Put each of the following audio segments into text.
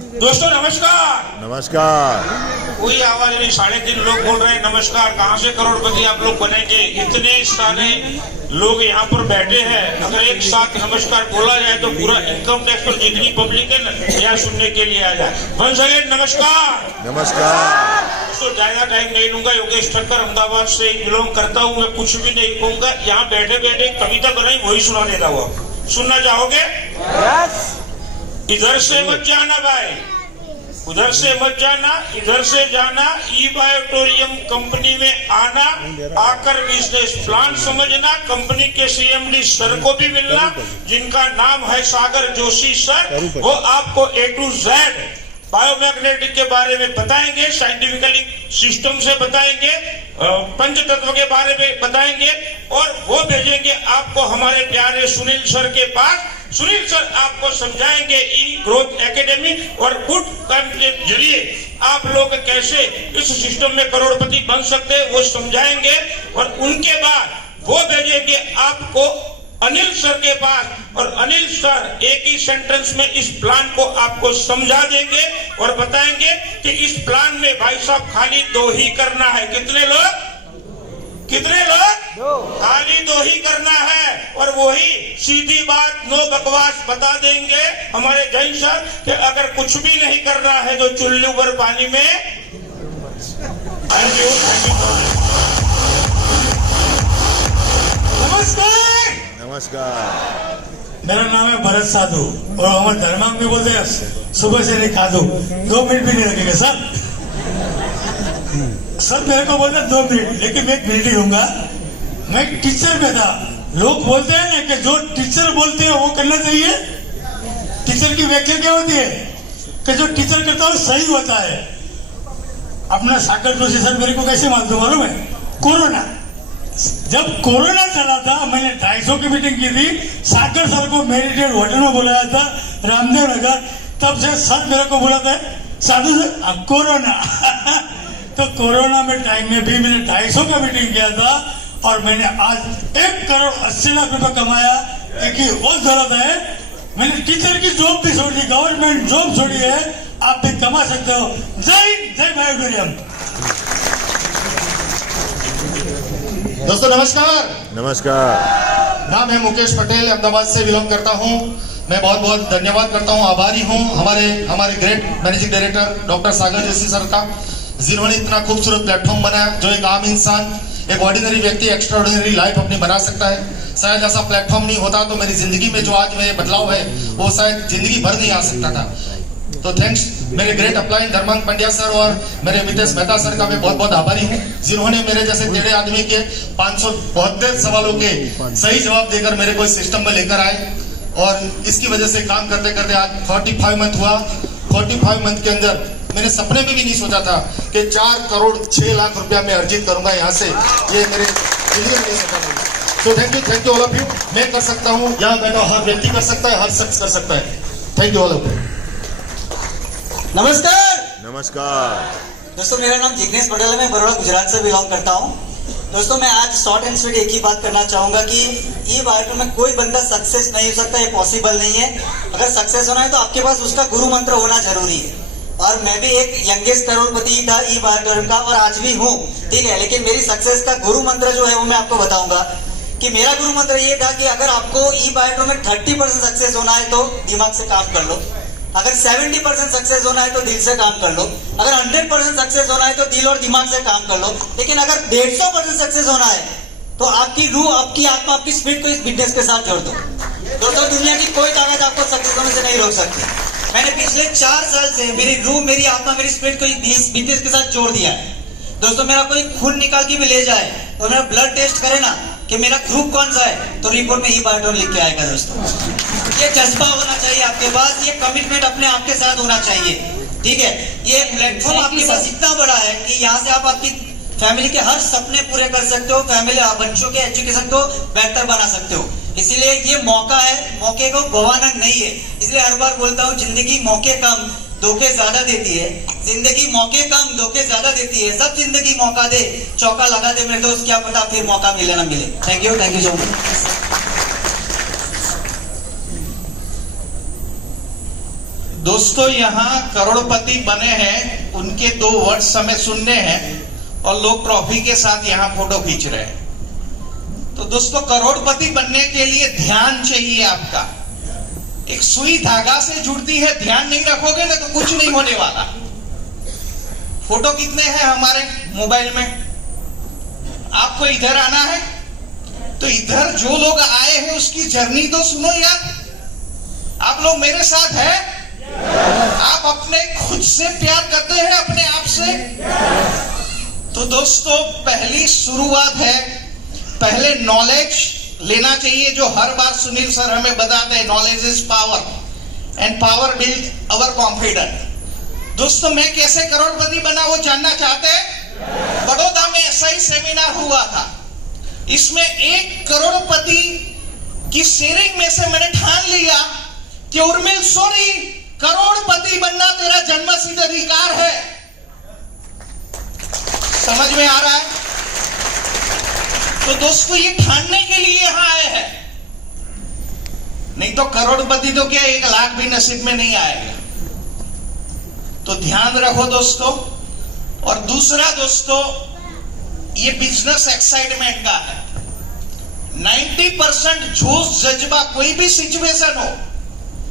दोस्तों नमस्कार। नमस्कार। कोई आवाज नहीं, 3.5 लोग बोल रहे हैं नमस्कार। कहाँ से करोड़पति आप लोग बनेंगे? इतने सारे लोग यहाँ पर बैठे हैं, अगर एक साथ नमस्कार बोला जाए तो पूरा इनकम टैक्स पर जितनी पब्लिक है ना यहाँ सुनने के लिए आ जाए। वंस अगेन नमस्कार। नमस्कार। दोस्तों ज्यादा टाइम नहीं लूंगा। योगेश ठक्कर अहमदाबाद से बिलोंग करता हूँ। मैं कुछ भी नहीं कहूंगा। यहाँ बैठे बैठे कविता बनाई वही सुना देता हुआ। सुनना चाहोगे? इधर से मत जाना भाई, उधर से मत जाना, इधर से जाना। ई बायोटोरियम कंपनी में आना, आकर बिजनेस प्लान समझना। कंपनी के सीएमडी सर को भी मिलना, जिनका नाम है सागर जोशी सर। वो आपको A to Z बायोमैग्नेटिक के बारे में बताएंगे, साइंटिफिकली सिस्टम से बताएंगे, पंच तत्व के बारे में बताएंगे और वो भेजेंगे आपको हमारे प्यारे सुनील सर के पास। सुनील सर आपको समझाएंगे ई ग्रोथ एकेडमी और गुड काम के जरिए आप लोग कैसे इस सिस्टम में करोड़पति बन सकते हैं वो समझाएंगे। और उनके बाद वो भेजेंगे आपको अनिल सर के पास और अनिल सर एक ही सेंटेंस में इस प्लान को आपको समझा देंगे और बताएंगे कि इस प्लान में भाई साहब खाली 2 ही करना है। कितने लोग? खाली 2 ही करना है और वही सीधी बात, नो बकवास बता देंगे हमारे जैन सर कि अगर कुछ भी नहीं करना है तो चुल्लू पर पानी में। Thank you. नमस्कार। नमस्कार। मेरा नाम है भरत साधु और हमारे धर्मांग में बोलते हैं सुबह से नहीं खाधो। 2 मिनट भी नहीं लगेगा सर। सर मेरे को बोलते 2 मिनट, लेकिन मैं 1 मिनट ही लूंगा। मैं टीचर में था। लोग बोलते हैं ना कि जो टीचर बोलते हैं वो करना चाहिए। टीचर की व्याख्या क्या होती है कि जो टीचर करता है सही होता है। अपना सागर जोशी सर मेरे को कैसे मालूम है? कोरोना, जब कोरोना चला था मैंने 250 की मीटिंग की थी। सागर सर को मेडिटेड होटल में बुलाया था रामदेव नगर। तब से सर मेरे को बुलाता है साधु सर कोरोना। तो कोरोना में टाइम में भी मैंने 250 का मीटिंग किया था और मैंने आज 1 करोड़ 80 लाख रुपए कमाया। एक ही वो जरूरत है। मैंने टीचर की जॉब भी छोड़ी, गवर्नमेंट जॉब छोड़ी है। आप भी कमा सकते हो। जय बायोटोरियम। दोस्तों नमस्कार। नमस्कार। नाम है मुकेश पटेल, अहमदाबाद से बिलोंग करता हूं। मैं बहुत बहुत धन्यवाद करता हूं, आभारी हूं हमारे ग्रेट मैनेजिंग डायरेक्टर डॉक्टर सागर जोशी सर का, जिन्होंने इतना खूबसूरत प्लेटफॉर्म बनाया जो एक आम इंसान, एक ऑर्डिनरी व्यक्ति एक्स्ट्रा ऑर्डिनरी लाइफ अपनी बना सकता है। शायद ऐसा प्लेटफॉर्म नहीं होता तो मेरी जिंदगी में जो आज मेरे बदलाव है वो शायद जिंदगी भर नहीं आ सकता था। तो थैंक्स मेरे ग्रेट अपलाइन धर्मांग पंड्या सर और मेरे मितेश मेहता सर का मैं बहुत बहुत आभारी हूँ, जिन्होंने मेरे जैसे टेढ़े आदमी के 572 सवालों के सही जवाब देकर मेरे को इस सिस्टम में लेकर आए। और इसकी वजह से काम करते करते आज 45 मंथ हुआ। 45 मंथ के अंदर मैंने सपने में भी नहीं सोचा था कि 4 करोड़ 6 लाख रुपया मैं अर्जित करूंगा यहाँ से। ये मेरे जिंदगी में नहीं सोचा। So thank you all of you. मैं कर सकता हूँ, यहाँ बैठा हर व्यक्ति कर सकता है, हर शख्स कर सकता है। Thank you all of you. नमस्कार। नमस्कार। दोस्तों मेरा नाम जिग्नेश पटेल है, मैं बड़ौदा गुजरात से बिलोंग करता हूँ। दोस्तों मैं आज शॉर्ट एंड स्वीट एक ही बात करना चाहूंगा कि ई बायोटो में कोई बंदा सक्सेस नहीं हो सकता, ये पॉसिबल नहीं है। अगर सक्सेस होना है तो आपके पास उसका गुरु मंत्र होना जरूरी है। और मैं भी एक यंगेस्ट करोड़पति था ई बायोटो का और आज भी हूँ, ठीक है। लेकिन मेरी सक्सेस का गुरु मंत्र जो है वो मैं आपको बताऊंगा कि मेरा गुरु मंत्र ये था कि अगर आपको ई बायोटो में 30% सक्सेस होना है तो दिमाग से काम कर लो। अगर 70% सक्सेस होना है तो दिल से काम कर लो। अगर 100% सक्सेस होना है तो दिल और दिमाग से काम कर लो। लेकिन अगर 150% सक्सेस होना है तो आपकी रूह, आपकी आत्मा, आपकी स्पिरिट को इस बिजनेस के साथ जोड़ दो। दोस्तों दुनिया की कोई ताकत आपको सक्सेस होने से नहीं रोक सकती। मैंने पिछले 4 साल से मेरी रूह, मेरी आत्मा, मेरी स्पिरिट को इस बिजनेस के साथ जोड़ दिया है। दोस्तों मेरा कोई खून निकाल के भी ले जाए और मेरा ब्लड टेस्ट करे ना कि मेरा ग्रुप कौन सा है तो रिपोर्ट में ही बायोटो लिख के आएगा। दोस्तों ये जज्बा होना चाहिए आपके पास, ये कमिटमेंट अपने आप के साथ होना चाहिए, ठीक है। ये प्लेटफॉर्म आपके पास इतना बड़ा है कि यहाँ से आप आपकी फैमिली के हर सपने पूरे कर सकते हो, फैमिली बच्चों के एजुकेशन को बेहतर बना सकते हो। इसीलिए ये मौका है, मौके को गंवाना नहीं है। इसलिए हर बार बोलता हूँ जिंदगी मौके कम धोखे ज्यादा देती है। जिंदगी मौके कम धोखे ज्यादा देती है। सब जिंदगी मौका दे, चौका लगा दे मेरे दोस्त, क्या पता फिर मौका मिले ना मिले। Thank you so much. दोस्तों यहाँ करोड़पति बने हैं, उनके 2 वर्ड्स हमें सुनने हैं और लोग ट्रॉफी के साथ यहाँ फोटो खींच रहे हैं। तो दोस्तों करोड़पति बनने के लिए ध्यान चाहिए आपका। एक सुई धागा से जुड़ती है, ध्यान नहीं रखोगे ना तो कुछ नहीं होने वाला। फोटो कितने हैं हमारे मोबाइल में? आपको इधर आना है तो इधर जो लोग आए हैं उसकी जर्नी तो सुनो यार। आप लोग मेरे साथ हैं? आप अपने खुद से प्यार करते हैं, अपने आप से? तो दोस्तों पहली शुरुआत है, पहले नॉलेज लेना चाहिए, जो हर बार सुनील सर हमें बताते हैं, knowledge is power and power build our confidence. दोस्तों मैं कैसे करोड़पति बना वो जानना चाहते हैं? बड़ौदा में ऐसा ही सेमिनार हुआ था। इसमें 1 करोड़पति की शेयरिंग में से मैंने ठान लिया कि उर्मिल सोनी, करोड़पति बनना तेरा जन्मसिद्ध अधिकार है। समझ में आ रहा है? तो दोस्तों ये ठानने के लिए यहां आए हैं, नहीं तो करोड़पति तो क्या 1 लाख भी नसीब में नहीं आएगा। तो ध्यान रखो दोस्तों। और दूसरा दोस्तों, ये बिजनेस एक्साइटमेंट का है। 90% जोश जज्बा, कोई भी सिचुएशन हो,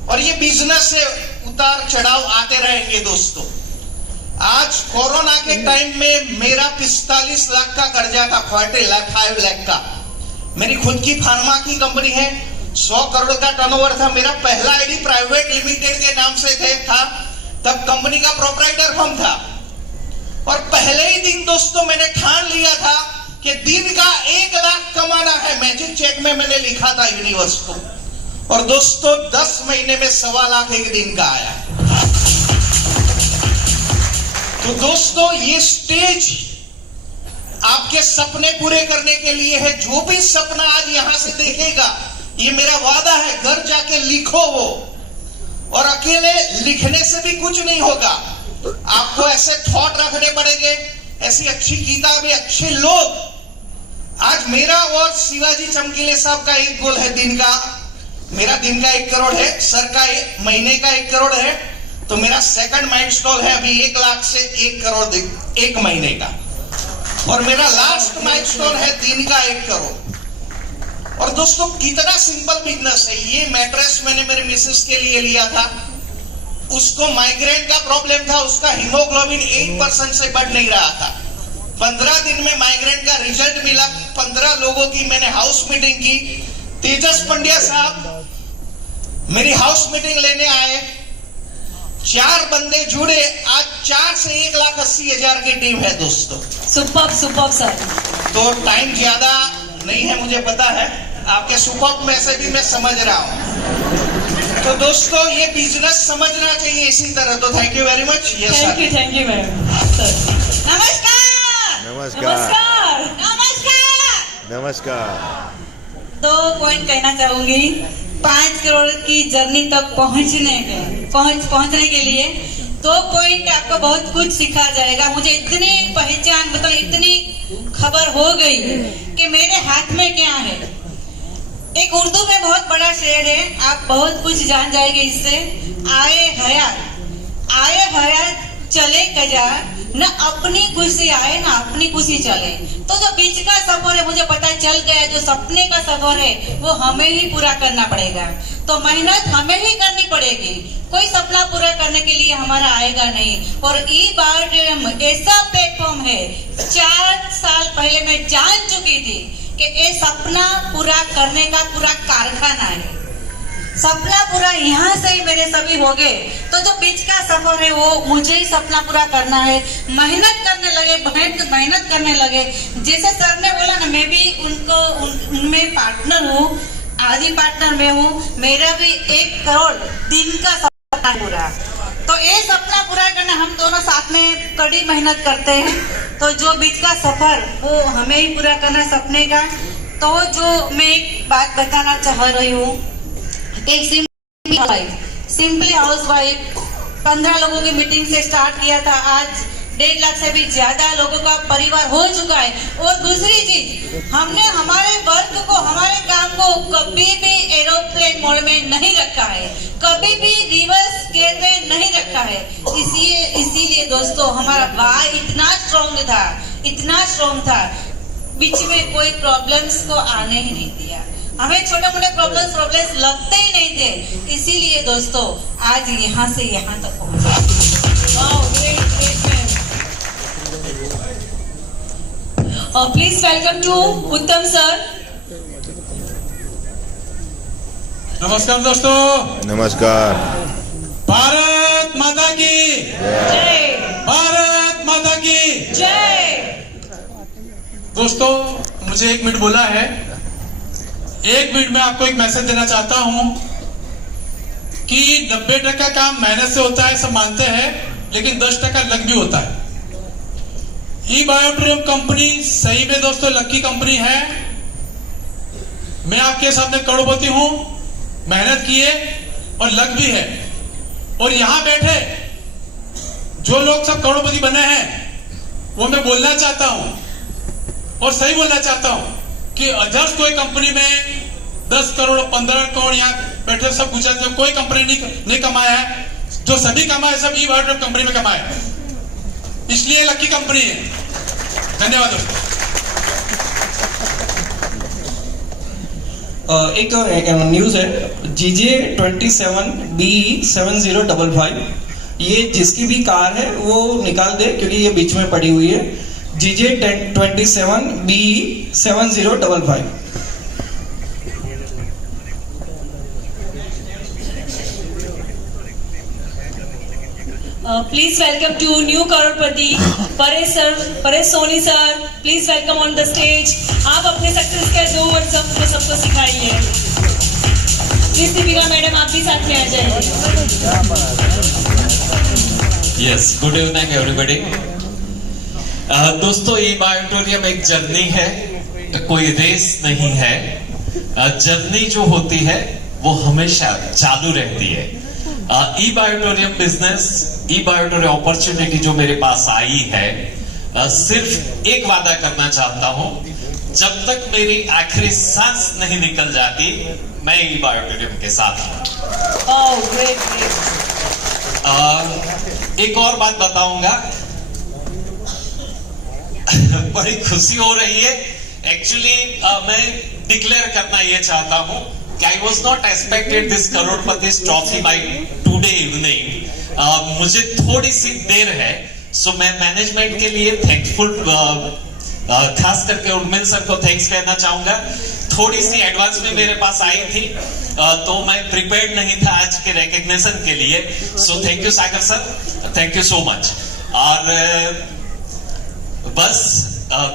और ये बिजनेस से उतार चढ़ाव आते रहेंगे दोस्तों। आज कोरोना के टाइम में मेरा 45 लाख का कर्जा था, 5 लाख का। मेरी खुद की फार्मा की कंपनी है, 100 करोड़ का टर्नओवर था। मेरा पहला आईडी प्राइवेट लिमिटेड के नाम से था, तब कंपनी का प्रोप्राइटर फर्म था। और पहले ही दिन दोस्तों मैंने ठान लिया था कि दिन का 1 लाख कमाना है। मैजिक चेक में मैंने लिखा था यूनिवर्स को, और दोस्तों 10 महीने में 1.25 लाख एक दिन का आया। तो दोस्तों ये स्टेज आपके सपने पूरे करने के लिए है। जो भी सपना आज यहां से देखेगा, ये मेरा वादा है, घर जाके लिखो वो। और अकेले लिखने से भी कुछ नहीं होगा, आपको ऐसे थॉट रखने पड़ेंगे, ऐसी अच्छी किताबें, अच्छे लोग। आज मेरा और शिवाजी चमकीले साहब का एक गोल है दिन का। मेरा दिन का 1 करोड़ है, सर का महीने का 1 करोड़ है। तो मेरा सेकंड माइलस्टोन है अभी 1 लाख से 1 करोड़ 1 महीने का। और मेरा लास्ट माइलस्टोन है दिन का 1 करोड़। और दोस्तों कितना सिंपल बिजनेस है ये। मैट्रेस मैंने मेरे मिसेस के लिए लिया था, उसको माइग्रेन का प्रॉब्लम था, उसका हीमोग्लोबिन 8% से बढ़ नहीं रहा था। 15 दिन में माइग्रेन का रिजल्ट मिला। 15 लोगों की मैंने हाउस मीटिंग की। तेजस पंड्या साहब मेरी हाउस मीटिंग लेने आए, 4 बंदे जुड़े। आज 4 से 1,80,000 की टीम है दोस्तों। Super sir. तो टाइम ज्यादा नहीं है, मुझे पता है आपके सुपर में से भी मैं समझ रहा हूं। तो दोस्तों ये बिजनेस समझना चाहिए इसी तरह। तो thank you very much. Thank you ma'am. नमस्कार नमस्कार। नमस्कार। 2 पॉइंट कहना चाहूंगी। 5 करोड़ की जर्नी तक पहुंचने के लिए 2 पॉइंट आपको बहुत कुछ सिखा जाएगा। मुझे इतनी पहचान, मतलब इतनी खबर हो गई कि मेरे हाथ में क्या है। एक उर्दू में बहुत बड़ा शेर है, आप बहुत कुछ जान जाएंगे इससे। आए हयात चले कजा, न अपनी खुशी आए न अपनी खुशी चले। तो जो बीच का सफर है, मुझे पता चल गया, जो सपने का सफर है वो हमें ही पूरा करना पड़ेगा। तो मेहनत हमें ही करनी पड़ेगी, कोई सपना पूरा करने के लिए हमारा आएगा नहीं। और ई-बायोड्रम ऐसा प्लेटफॉर्म है, 4 साल पहले मैं जान चुकी थी कि ये सपना पूरा करने का पूरा कारखाना है। सपना पूरा यहाँ से ही मेरे सभी हो गए। तो जो बीच का सफर है वो मुझे ही सपना पूरा करना है। मेहनत करने लगे। जैसे सर ने बोला ना, मैं भी उनमें पार्टनर हूँ, आधी पार्टनर में हूँ। मेरा भी 1 करोड़ दिन का सपना पूरा। तो ये सपना पूरा करना हम दोनों साथ में कड़ी मेहनत करते हैं। तो जो बीच का सफर वो हमें ही पूरा करना है सपने का। तो जो मैं एक बात बताना चाह रही हूँ, एक सिंपली हाउस वाइफ 15 लोगों की मीटिंग से स्टार्ट किया था, आज 1.5 लाख से भी ज्यादा लोगों का परिवार हो चुका है। और दूसरी चीज, हमने हमारे वर्क को, हमारे काम को कभी भी एरोप्लेन मोड में नहीं रखा है। कभी भी रिवर्स गियर में नहीं रखा है। इसीलिए दोस्तों हमारा भाई इतना स्ट्रॉन्ग था, बीच में कोई प्रॉब्लम्स को आने ही नहीं दिया। हमें छोटे मोटे प्रॉब्लम्स लगते ही नहीं थे। इसीलिए दोस्तों आज यहाँ से यहाँ तक पहुंचे। Wow, great man. Please welcome to Uttam sir. नमस्कार दोस्तों, नमस्कार। भारत माता की जय। भारत माता की जय। दोस्तों, मुझे 1 मिनट बोला है। 1 मिनट में आपको एक मैसेज देना चाहता हूं कि 90% काम मेहनत से होता है, सब मानते हैं, लेकिन 10% लक भी होता है। ई बायोट्रियम कंपनी सही में दोस्तों लकी कंपनी है। मैं आपके सामने करोड़पति हूं, मेहनत किए और लक भी है। और यहां बैठे जो लोग सब करोड़पति बने हैं, वो मैं बोलना चाहता हूं और सही बोलना चाहता हूं कि अदर्स कोई कंपनी में 10 करोड़ 15 करोड़ यहाँ बैठे सब गुजरात में कोई कंपनी नहीं कमाया है। जो सभी कमाए सब ई बायोट्रियम कंपनी में कमाए, इसलिए लकी कंपनी है। धन्यवाद दोस्तों। एक न्यूज है GJ 27B7055। ये जिसकी भी कार है वो निकाल दे, क्योंकि ये बीच में पड़ी हुई है। GJ 27B7055। Please welcome to new crorepati Paresh Soni sir. Please welcome on the stage. आप अपने सक्सेस के 2 वर्ड सबको सिखाइए। प्लीज दीपिका मैडम आप भी साथ में आ जाइए। Yes, good evening everybody. दोस्तों, ई बायोटोरियम एक जर्नी है, कोई रेस नहीं है। जर्नी जो होती है वो हमेशा चालू रहती है। ई बायोटोरियम बिजनेस, ई बायोटोरियम अपॉर्चुनिटी जो मेरे पास आई है, सिर्फ एक वादा करना चाहता हूं, जब तक मेरी आखिरी सांस नहीं निकल जाती मैं ई बायोटोरियम के साथ हूं। ओह, ग्रेट। एक और बात बताऊंगा, बड़ी खुशी हो रही है। एक्चुअली मैं डिक्लेयर करना यह चाहता हूं कि I was not expected this Crorepati trophy by today evening. मुझे थोड़ी सी देर है, सो मैं मैनेजमेंट के लिए थैंकफुल, खास करके उर्मिल सर को थैंक्स कहना चाहूंगा। थोड़ी सी एडवांस में मेरे पास आई थी, तो मैं प्रिपेयर्ड नहीं था आज के रिकॉग्निशन के लिए। So thank you Sagar sir, thank you so much. और बस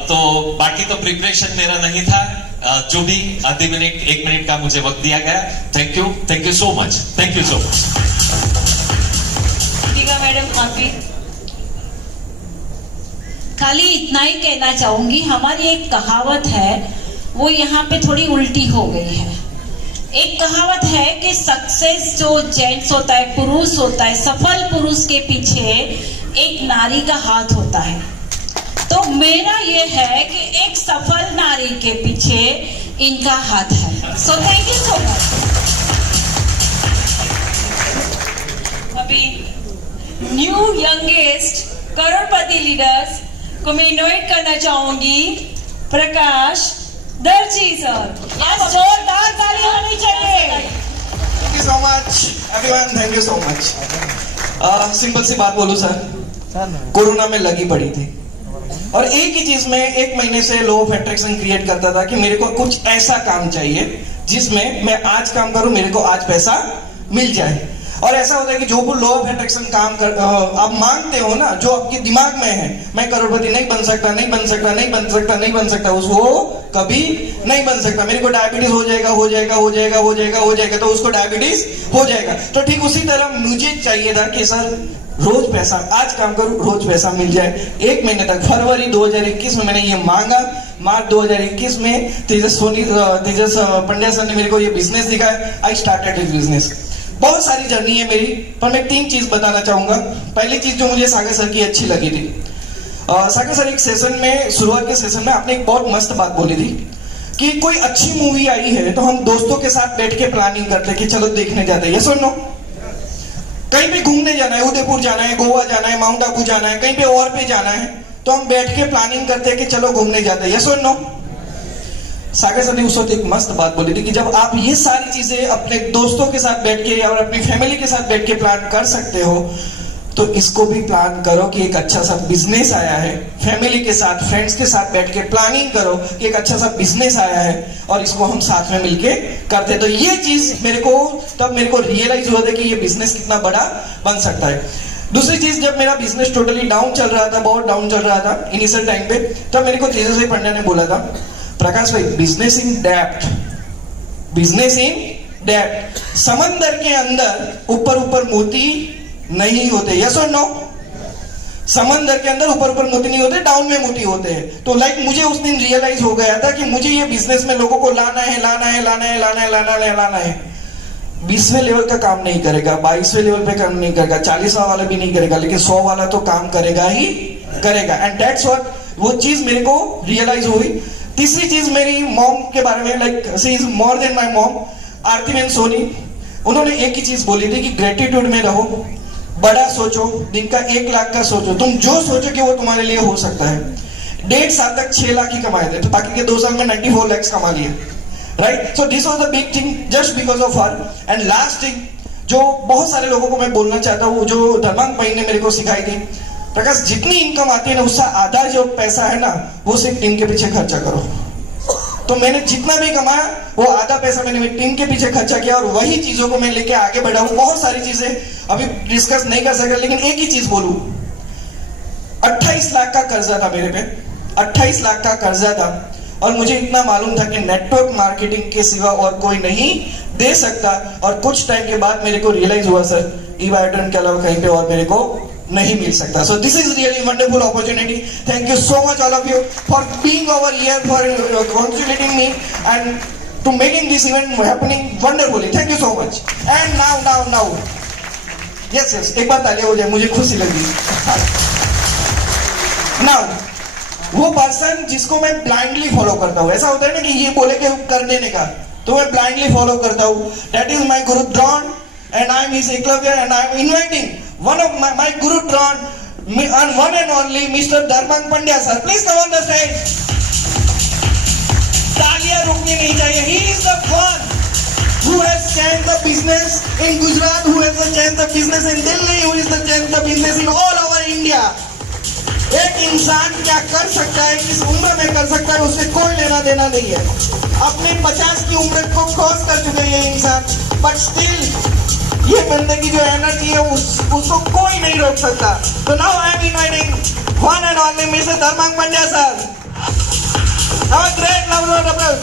तो बाकी तो प्रिपरेशन मेरा नहीं था। जो भी आधे मिनट 1 मिनट का मुझे वक्त दिया गया, thank you so much, thank you so much. Madam आप भी। खाली इतना ही कहना चाहूंगी, हमारी एक कहावत है वो यहाँ पे थोड़ी उल्टी हो गई है। एक कहावत है कि सक्सेस जो जेंट्स होता है, पुरुष होता है, सफल पुरुष के पीछे एक नारी का हाथ होता है। तो मेरा ये है कि एक सफल नारी के पीछे इनका हाथ है। So thank you so much. अभी न्यू यंगेस्ट करोड़पति लीडर्स को मैं इनवाइट करना चाहूंगी। प्रकाश दर्जी सर, जोरदार ताली होनी चाहिए। Thank you so much everyone, thank you so much. Simple सी बात बोलूं सर, कोरोना में लगी पड़ी थी और एक ही चीज में 1 महीने से लॉ ऑफ अट्रैक्शन क्रिएट करता था कि मेरे को कुछ ऐसा काम चाहिए जिसमें मैं आज काम करूं, मेरे को आज पैसा मिल जाए। और ऐसा होता है कि जो वो लॉ ऑफ अट्रैक्शन काम कर आप मांगते हो ना, जो आपके दिमाग में है, मैं करोड़पति नहीं बन सकता, नहीं बन सकता, नहीं बन सकता, नहीं बन सकता, उसको कभी नहीं बन सकता। मेरे को डायबिटीज हो जाएगा, हो जाएगा, हो जाएगा, हो जाएगा, हो जाएगा, तो उसको डायबिटीज हो जाएगा। तो ठीक उसी तरह मुझे चाहिए था कि सर रोज पैसा, आज काम करूं रोज पैसा मिल जाए। 1 महीने तक, फरवरी 2021 में मैंने ये मांगा। मार्च 2021 में तेजस पंड्या सर ने मेरे को ये बिजनेस दिखाया। I started this business. बहुत सारी जर्नी है मेरी, पर मैं 3 चीज बताना चाहूंगा। पहली चीज जो मुझे सागर सर की अच्छी लगी थी, सागर सर एक सेशन में, शुरुआत के सेशन में आपने एक बहुत मस्त बात बोली थी कि कोई अच्छी मूवी आई है तो हम दोस्तों के साथ बैठ के प्लानिंग करते कि चलो देखने जाते हैं। ये सुनो, कहीं पे घूमने जाना है, उदयपुर जाना है, गोवा जाना है, माउंट आबू जाना है, कहीं पे और पे जाना है, तो हम बैठ के प्लानिंग करते हैं कि चलो घूमने जाते हैं। यस और नो? सागर सर ने उस वक्त एक मस्त बात बोली थी कि जब आप ये सारी चीजें अपने दोस्तों के साथ बैठ के और अपनी फैमिली के साथ बैठ के प्लान कर सकते हो, तो इसको भी प्लान करो कि एक अच्छा सा बिजनेस आया है, फैमिली के साथ, फ्रेंड्स के साथ बैठ के प्लानिंग करो कि एक अच्छा सा बिजनेस आया है और इसको हम साथ में मिलके करते। तो ये चीज मेरे को रियलाइज हुआ था कि ये बिजनेस कितना बड़ा बन सकता है। दूसरी चीज, जब मेरा बिजनेस टोटली डाउन चल रहा था, बहुत डाउन चल रहा था इनिशियल टाइम पे, तब मेरे को तेजस्वी पंड्या ने बोला था, प्रकाश भाई business in depth, business in depth, समंदर के अंदर ऊपर ऊपर मोती नहीं होते। यस और नो? समंदर के अंदर ऊपर ऊपर मोती नहीं होते, डाउन में मोती होते हैं। तो लाइक मुझे उस दिन रियलाइज हो गया था कि मुझे ये बिजनेस में लोगों को लाना है, लाना है, लाना है, लाना है, लाना है, लाना है। 20वें लेवल का काम नहीं करेगा, 22वें लेवल पे काम नहीं करेगा, 40वां वाला भी नहीं करेगा, लेकिन 100 वाला तो काम करेगा ही करेगा। एंड दैट्स व्हाट, वो चीज मेरे को रियलाइज हुई। तीसरी चीज मेरी मॉम के बारे में, like she is more than my mom, Aarti ben Soni, उन्होंने एक ही चीज बोली थी कि ग्रेटिट्यूड में रहो, बड़ा सोचो, दिन का 1 लाख का सोचो, तुम जो सोचो कि वो तुम्हारे लिए हो सकता है। 1.5 साल तक 6 लाख ही कमाए थे, तो बाकी के 2 साल में 94 lakhs कमा लिए, right? So this was the big thing just because of her. And last thing जो बहुत सारे लोगों को मैं बोलना चाहता हूँ, जो धर्मांग भाई ने मेरे को सिखाई थी, प्रकाश जितनी इनकम आती है ना, उसका आधा जो पैसा है ना, वो सिर्फ टीम के पीछे खर्चा करो। तो मैंने जितना भी कमाया वो आधा पैसा मैंने टीम के पीछे खर्चा किया और वही चीजों को मैं लेके आगे बढ़ा हूं। बहुत सारी चीजें अभी डिस्कस नहीं कर सकता, लेकिन एक ही चीज बोलूं, 28 लाख का कर्जा था मेरे पे, 28 लाख का कर्जा था, और मुझे इतना मालूम था कि नेटवर्क मार्केटिंग के सिवा और कोई नहीं दे सकता। और कुछ टाइम के बाद मेरे को रियलाइज हुआ, सर ई-बायोट्रेन के अलावा कहीं पे और मेरे को नहीं मिल सकता। So this is really wonderful opportunity. Thank you so much all of you for being over here, for congratulating me and to making this event happening wonderfully. Thank you so much. And now yes, एक बार तालियां हो जाए, मुझे खुशी लगी। Now वो person जिसको मैं ब्लाइंडली फॉलो करता हूँ, ऐसा होता है ना कि ये बोले कि कर देने का, तो मैं ब्लाइंडली फॉलो करता हूँ। That is my Guru Drona and I am his Eklavya and I am inviting one of my Guru Dron and one and only Mr. Dharmang Pandya sir. Please come on the stage. तालियां रुकनी नहीं चाहिए. He is the one who has changed the business in Gujarat, who has changed the business in Delhi, who is the changed the business in all over India. एक इंसान क्या कर सकता है, किस उम्र में कर सकता है, उससे कोई लेना देना नहीं है. अपने 50 की उम्र को क्रॉस कर चुके ये इंसान, बट स्टिल ये बंदे की जो एनर्जी है उसको कोई नहीं रोक सकता. तो now I am inviting one and only mister Dharmang Pandya sir. Have a great round of applause.